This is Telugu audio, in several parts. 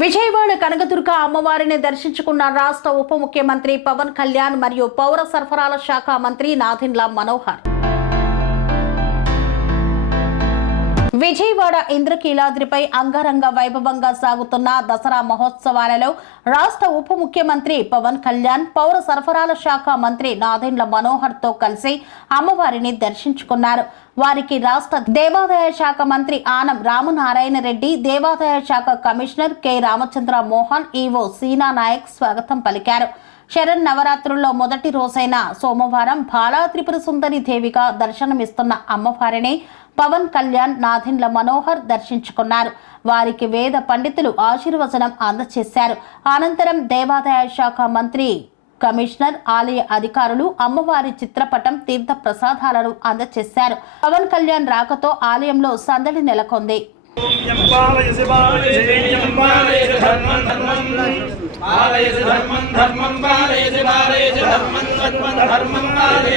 విజయవాడ కనకదుర్గ అమ్మవారిని దర్శించుకున్న రాష్ట్ర ఉప ముఖ్యమంత్రి పవన్ కళ్యాణ్ మరియు పౌర సరఫరాల శాఖ మంత్రి నాథిన్ల మనోహర్. విజయవాడ ఇంద్రకీలాద్రిపై అంగరంగ వైభవంగా సాగుతున్న దసరా మహోత్సవాలలో రాష్ట్ర ఉప ముఖ్యమంత్రి పవన్ కళ్యాణ్ పౌర సరఫరాల శాఖ మంత్రి నాదెండ్ల మనోహర్తో కలిసి అమ్మవారిని దర్శించుకున్నారు. వారికి రాష్ట్ర దేవాదాయ శాఖ మంత్రి ఆనం రామనారాయణ రెడ్డి దేవాదాయ శాఖ commissioner K Ramachandra Mohan EO Seena Naik స్వాగతం పలికారు. శరణ్ నవరాత్రుల్లో మొదటి రోజైన సోమవారం బాలా త్రిపుర సుందరి దేవిగా దర్శనమిస్తున్న అమ్మవారిని పవన్ కళ్యాణ్ నాథిన్ల మనోహర్ దర్శించుకున్నారు వారికి వేద పండితులు ఆశీర్వచనం అందజేశారు అనంతరం దేవాదాయ శాఖ మంత్రి కమిషనర్ ఆలయ అధికారులు అమ్మవారి చిత్రపటం తీర్థ ప్రసాదాలను అందజేశారు పవన్ కళ్యాణ్ రాకతో ఆలయంలో సందడి నెలకొంది ధర్మం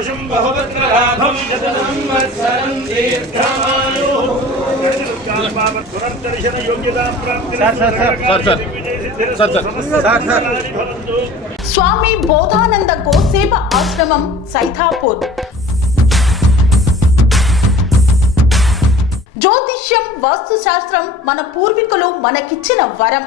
ధనం పశుం బహువత్రలాభం శత సంవత్సరం దీర్ఘమాయుః పునర్దర్శన యోగ్యతా ప్రాప్తి స్వామి బోధానంద గోసేవ ఆశ్రమం సైథాపూర్ జ్యోతిష్యం వాస్తుశాస్త్రం మన పూర్వీకులు మనకిచ్చిన వరం.